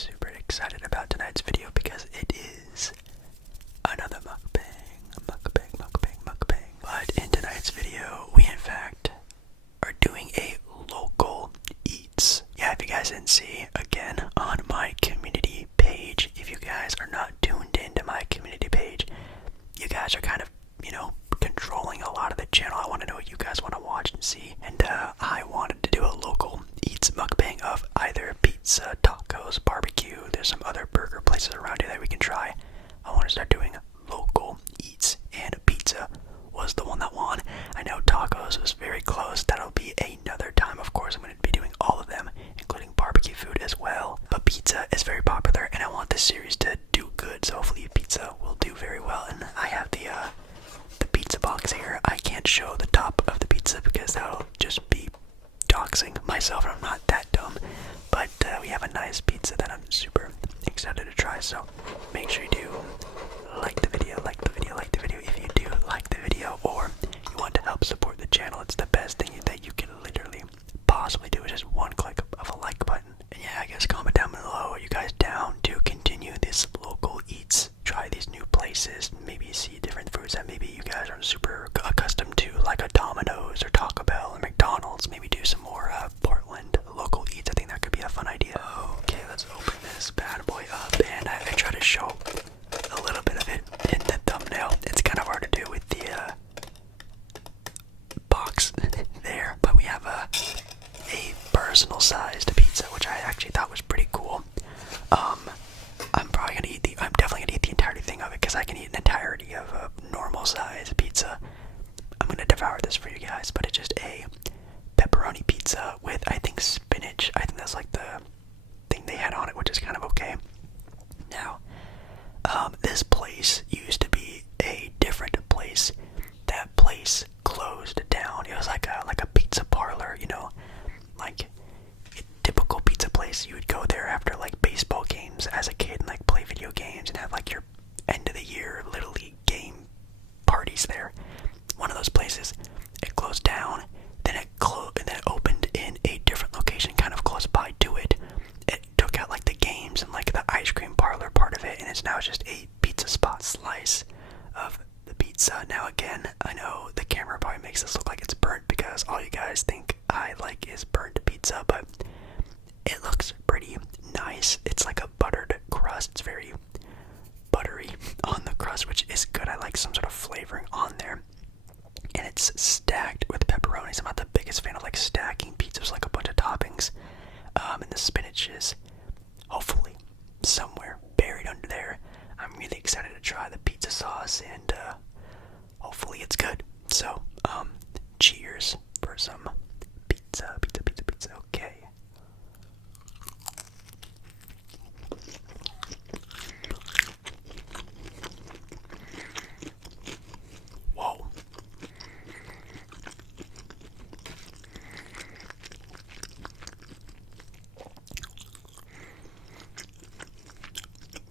super excited about tonight's video because it is another mukbang. But in tonight's video, we in fact are doing a local eats. Yeah, if you guys didn't see, again, on my community page, if you guys are not tuned into my community page, you guys are kind of, controlling a lot of the channel. I want to know what you guys want to watch and see. And I wanted to do a local eats mukbang of either pizza, tacos, barbecue. There's some other burger places around here that we can try. I want to start doing local eats, and pizza was the one that won. I know tacos was very close. That'll be another time. Of course, I'm going to be doing all of them, including barbecue food as well. But pizza is very popular, and I want this series to do good. So hopefully pizza will do very well. And I have the pizza box here. I can't show the top of the pizza because that'll just be doxing myself, and I'm not that dumb. But we have a nice pizza that I'm super excited to try. So make sure you do like the video. If you do like the video, or you want to help support the channel, it's the best thing that you can literally possibly do. Is just one click of a like button. And yeah, I guess comment down below. Are you guys down to continue this local eats? Try these new places, maybe see different foods that maybe you guys aren't super accustomed to, like a Domino's or Taco Bell or McDonald's. Maybe do some more Portland local eats. I think that could be a fun idea. Okay, let's open this bad boy up, and I try to show a little bit of it in the thumbnail. It's kind of hard to do with the box there, but we have a personal sized pizza, which I actually thought was pretty cool. I'm definitely gonna eat the entirety thing of it because I can eat an entirety of a normal size pizza. I'm gonna devour this for you guys, but it's just a pepperoni pizza with, I think, spinach. I think that's like the thing they had on it, which is kind of okay. Now, this place used to be a different place. That place closed down. It was like a pizza parlor, like a typical pizza place. You would go there after like baseball games as a kid and like play video games and have like your end of the year Little League game parties there. One of those places. It closed down. Then it opened in a different location, kind of close by to it. It took out like the games and like the ice cream parlor part of it, and it's now just a pizza spot slice of the pizza. Now again, I know the camera probably makes this look like it's burnt because all you guys think I like is burnt pizza, but it looks pretty nice. It's like a buttered crust. It's very buttery on the crust, which is good. I like some sort of flavoring on there. And it's stacked with pepperonis. I'm not the biggest fan of like stacking pizzas, like a bunch of toppings. And the spinach is hopefully somewhere buried under there. I'm really excited to try the pizza sauce, and hopefully it's good. So, cheers for some pizza. Okay. Whoa.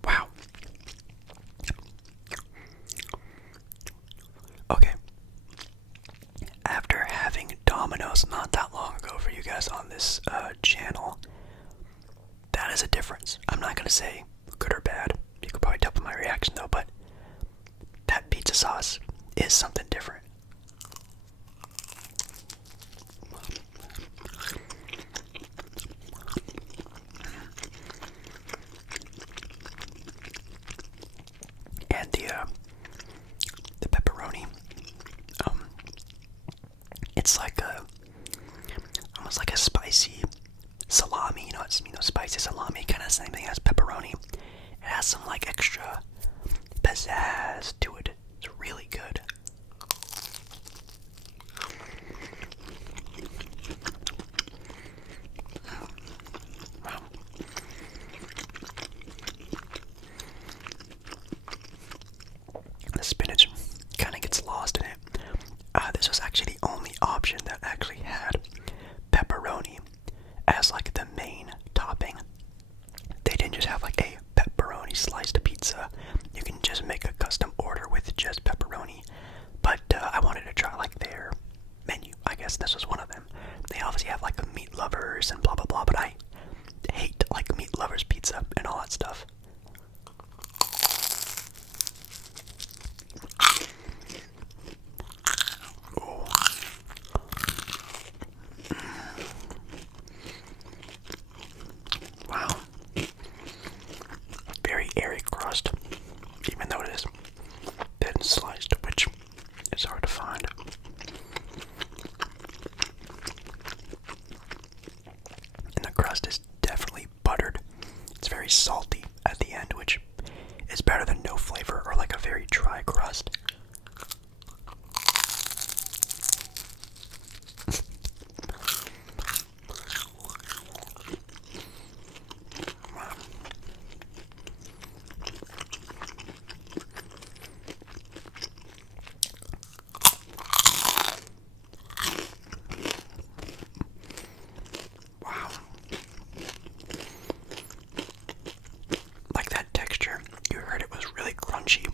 Wow. Okay. After having Domino's not that long ago for you guys on this channel, that is a difference. I'm not gonna say good or bad. You could probably tell from my reaction though, but that pizza sauce is something different. And the pepperoni, it's like almost like a spicy salami. Spicy salami, kind of same thing as pepperoni. It has some like extra pizzazz to it. It's really good. that stuff. Oh. Wow. Very airy crust, even though it is thin sliced, which is hard to find. And the crust is definitely buttered. It's very salty at the end, which is better than no flavor or like a very dry crust. Like that texture, you heard it was really crunchy,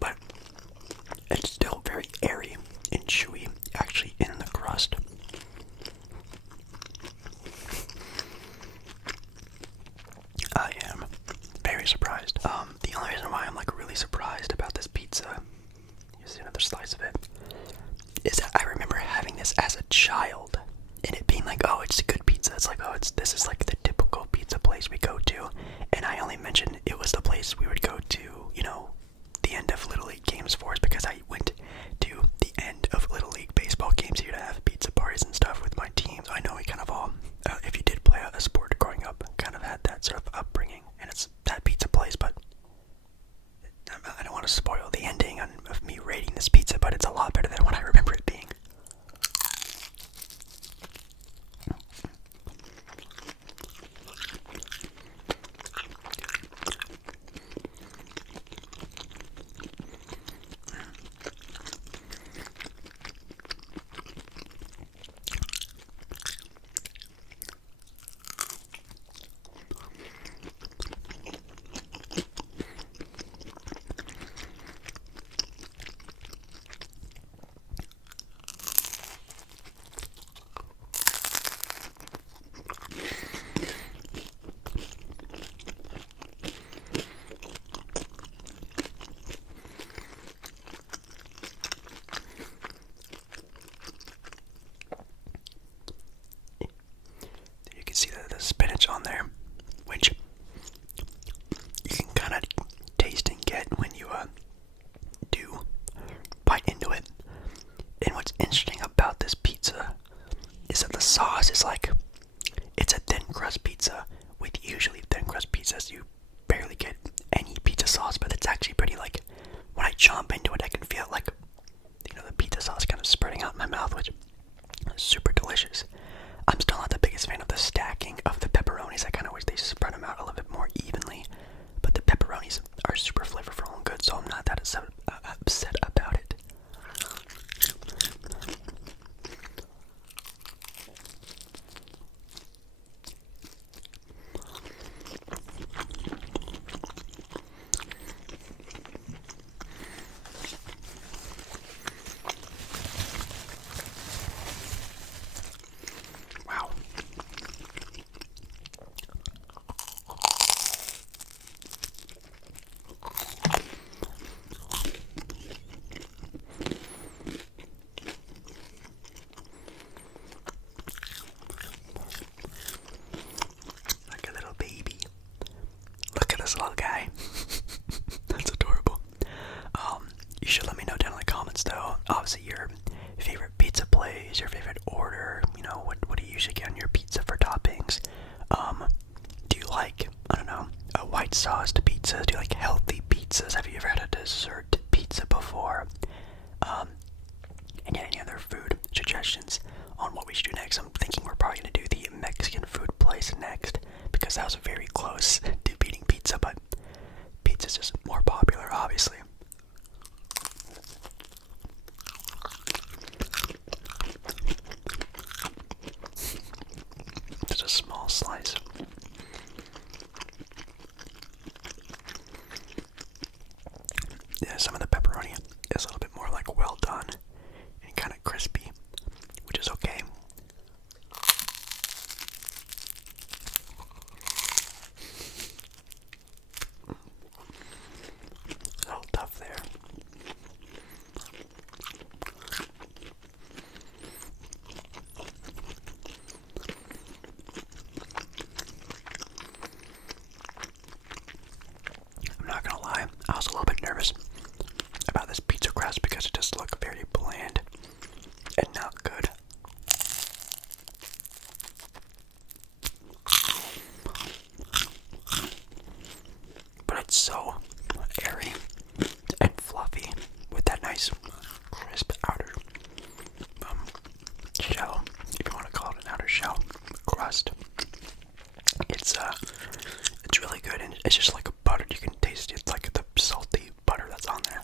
but it's still very airy and chewy, actually, in the crust. I am very surprised. The only reason why I'm like really surprised about this pizza, here's another slice of it, is that I remember having this as a child and it being like, oh, it's a good pizza. It's like, oh, this is like the typical pizza place we go to. And I only mentioned it was the place we would go to, you know, the end of Little League games for us, because I went to the end of Little League baseball games here to have pizza parties and stuff with my teams. I know we kind of all, if you did play a sport growing up, kind of had that sort of upbringing, and it's that pizza place, but I don't want to spoil the ending of me rating this pizza, but it's a lot better than what I remember it being. See the spinach on there, which you can kind of taste and get when you do bite into it. And what's interesting about this pizza is that the sauce is like, it's a thin crust pizza. With usually thin crust pizzas, you barely get any pizza sauce, but it's actually pretty, like, when I chomp into it, I can feel like, you know, the pizza sauce kind of spreading out in my mouth, which is super delicious. I'm still not the biggest fan of the stacking of the pepperonis. I kind of wish they spread them out a little bit more evenly. But the pepperonis are super flavorful and good, so I'm not that upset about it. This little guy. That's adorable. You should let me know down in the comments though, obviously your favorite pizza place, your favorite order, you know, what do you usually get on your pizza for toppings? Do you like, I don't know, a white sauced pizza? Do you like healthy pizzas? Have you ever had a dessert pizza before? And any other food suggestions on what we should do next? I'm thinking we're probably going to do the Mexican food place next, because that was very close to beating pizza, but pizza's just more popular, obviously. Just a small slice. Yeah, some of the pepperoni is a little bit more like well done and kind of crispy, which is okay. it's just like a butter. You can taste it, like the salty butter that's on there.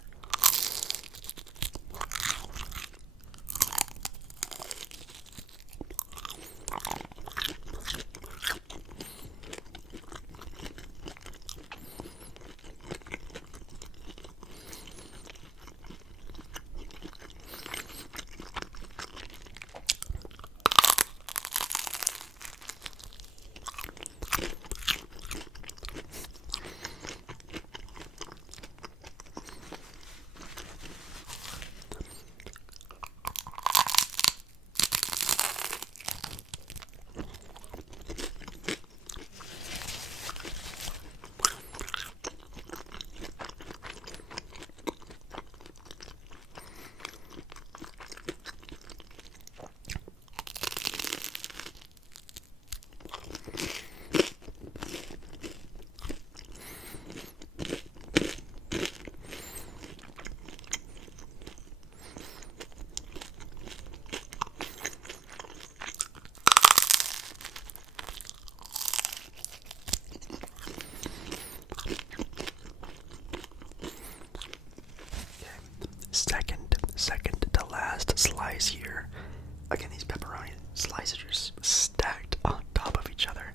Second to last slice here. Again, these pepperoni slices are just stacked on top of each other.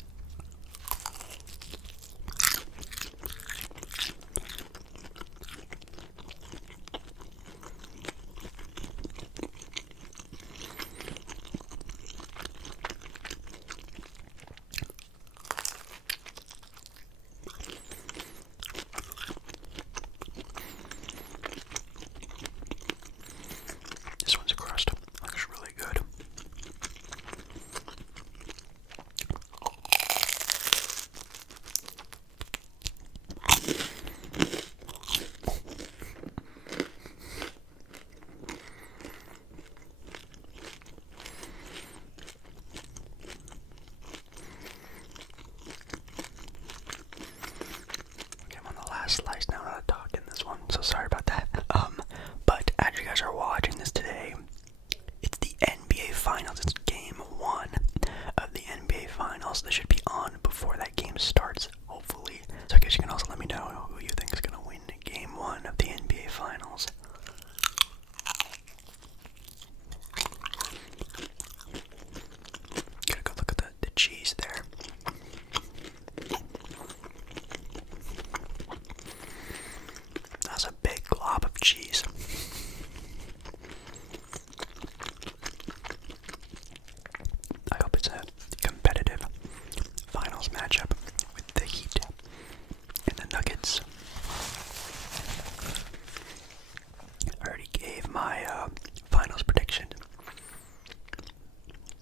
This one's a crust. Looks really good. Okay, I'm on the last slice now. I'm not talking this one, so sorry about that. But as you guys are watching this today, it's the NBA Finals. It's game 1 of the NBA Finals. This should be on before that game starts, hopefully. So I guess you can also let me know who you think is going to win game 1 of the NBA Finals. Get a good look at the cheese there. That's a big glob of cheese. I hope it's a competitive finals matchup with the Heat and the Nuggets. I already gave my finals prediction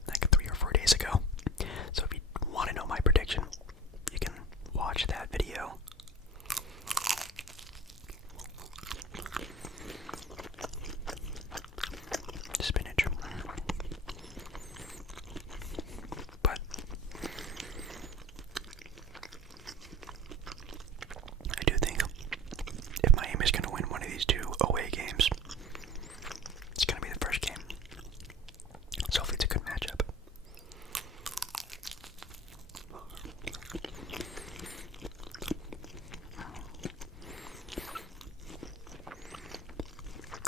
like 3 or 4 days ago. So if you want to know my prediction, you can watch that video. Spinach. But I do think if Miami's going to win one of these 2 away games, it's going to be the first game. So hopefully it's a good matchup.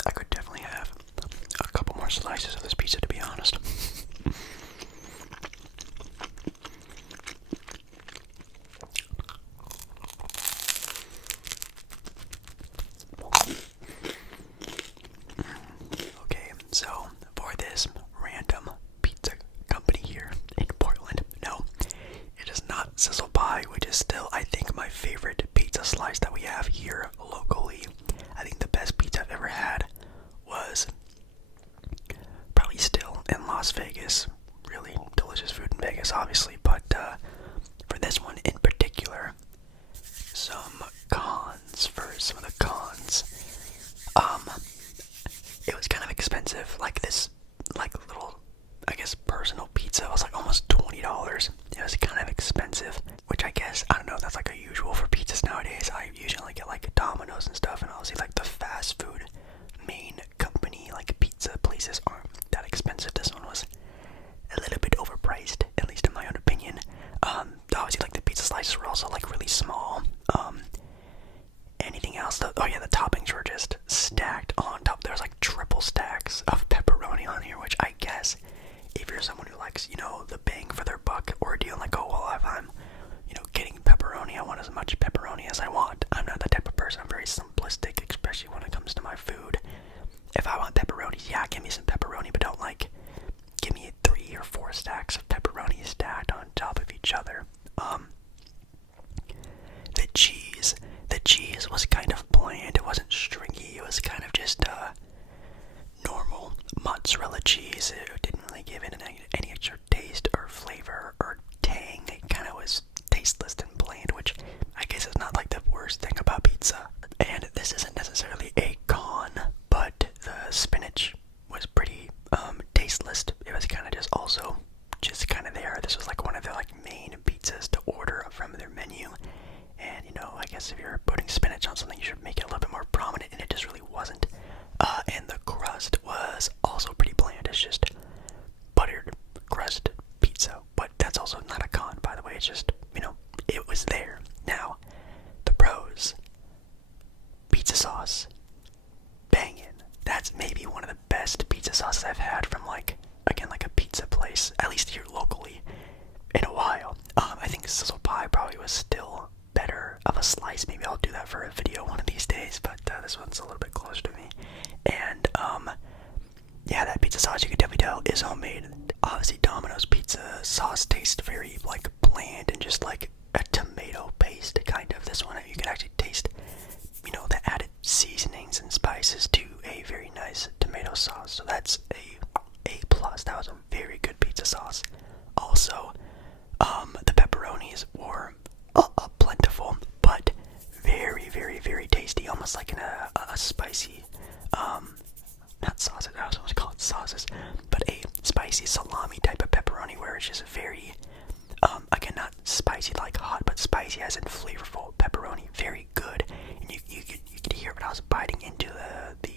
I could definitely have a couple more slices of this pizza, to be honest. Okay, so for this random pizza company here in Portland, no, it is not Sizzle Pie, which is still, I think, my favorite pizza slice that we have here locally. I think the best pizza I've ever had was probably still in Las Vegas. Really delicious food in Vegas, obviously, but for this one in particular, some cons. First, some of the cons. It was kind of expensive. Like this, like little, I guess, personal pizza was like almost $20. It was kind of expensive, which I guess, I don't know, that's like unusual for pizzas nowadays. I usually get like Domino's and stuff, and I'll see like the fast food main company, like pizza places aren't that expensive. This one was a little bit overpriced, at least in my own opinion. Obviously, like the pizza slices were also like really small. oh yeah, the toppings were just stacked on top. There was like triple stacks of pepperoni on here, which I guess if you're someone who likes, you know, the bang for their buck ordeal, like, oh well, if I'm, you know, getting pepperoni, I want as much pepperoni as I want. I'm not that type of person. I'm very simplistic, especially when it comes to my food. If I want pepperoni, yeah, give me some pepperoni, but don't like give me 3 or 4 stacks of pepperoni stacked on top of each other. The cheese was kind of bland. It wasn't stringy. It was kind of just normal mozzarella cheese. It didn't really give it any extra taste or flavor or tang. It kind of was tasteless and bland, which I guess is not like the worst thing about pizza. And this isn't necessarily a con, but the spinach was pretty tasteless. It was kind of just kind of there. This was like one of their like main pizzas to order from their menu. And, you know, I guess if you're putting spinach on something, you should make it a little bit more prominent, and it just really wasn't. And the crust was also pretty bland. It's just buttered crust pizza, but that's also not a con, by the way. It's just, you know, it was there. Now, the pros. Pizza sauce. Bangin'. That's maybe one of the best pizza sauces I've had from, like, again, like a pizza place, at least here locally, in a while. I think Sizzle Pie probably was still better of a slice. Maybe I'll do that for a video one of these days, but this one's a little bit closer to me. And yeah, that pizza sauce, you can definitely tell, is homemade. Obviously, Domino's pizza sauce tastes very like bland and just like a tomato paste kind of. This one, you can actually taste, you know, the added seasonings and spices to a very nice tomato sauce. So that's a plus. That was a very good pizza sauce. Also, the pepperonis were plentiful, but very, very, very tasty. Almost like in a spicy, not sausage, I was going to call it sauces, but a spicy salami type of pepperoni where it's just very, again, not spicy like hot, but spicy as in flavorful pepperoni. Very good. And you could hear when I was biting into the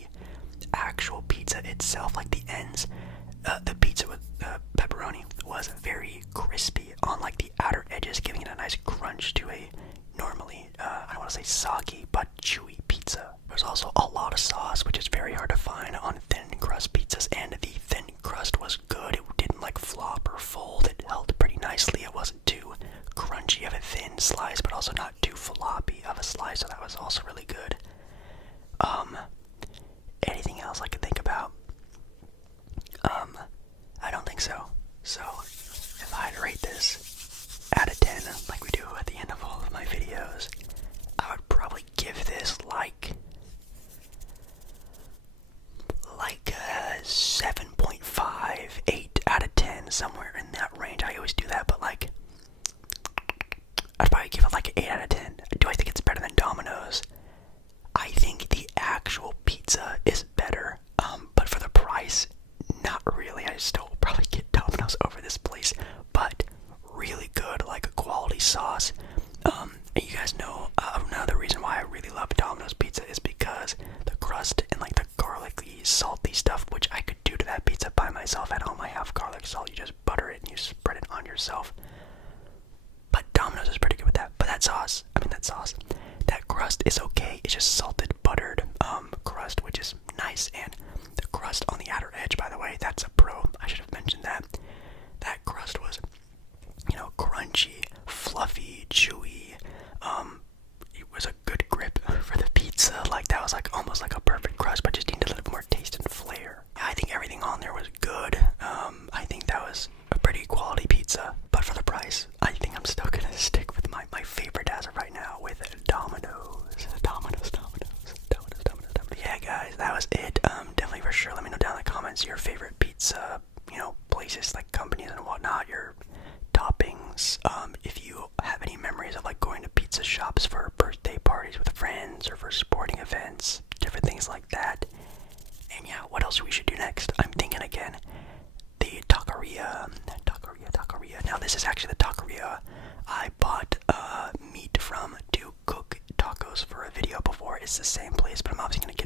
actual pizza itself, like the ends. The pizza with pepperoni was very crispy on like the outer edges, giving it a nice crunch to a normally, I don't want to say soggy, but chewy pizza. There's also a lot of sauce, which is very hard to find on thin crust pizzas, and the thin crust was good. It didn't like flop or fold. It held pretty nicely. It wasn't too crunchy of a thin slice, but also not too floppy of a slice, so that was also really good. Anything else I could think about? I don't think so. So, if I had to rate this out of 10, like we do at the end of all of my videos, I would probably give this like 7.5, 8 out of 10, somewhere in that range. I always do that, but like, I'd probably give it like an 8 out of 10. Do I think it's better than Domino's? I think the actual pizza is better, but for the price, not really. I still probably get Domino's over this place, but really good, like a quality sauce. And you guys know another reason why I really love Domino's pizza is because the crust and like the garlicky, salty stuff, which I could do to that pizza by myself at home. I have garlic salt. You just butter it and you spread it on yourself. But Domino's is pretty good with that. But that crust is okay. It's just salted, buttered crust, which is nice. And the crust on the outer edge, by the way, that's a pro. I should have mentioned that. That crust was, you know, crunchy, fluffy, chewy. It was a good grip for the pizza. Like, that was like almost like a perfect crust, but just needed a little more taste and flair. I think everything on there was good. I think that was a pretty quality pizza, but for the price, I think I'm still gonna stick with my favorite as of right now, with Domino's. Yeah, guys, that was it. Definitely for sure, let me know down in the comments your favorite pizza, you know, places, like companies and whatnot, your toppings. If you have any memories of like going to pizza shops for birthday parties with friends or for sporting events, different things like that. And yeah, what else we should do next? I'm thinking again, the Taqueria. Now this is actually the Taqueria I bought meat from to cook tacos for a video before. It's the same place, but I'm obviously gonna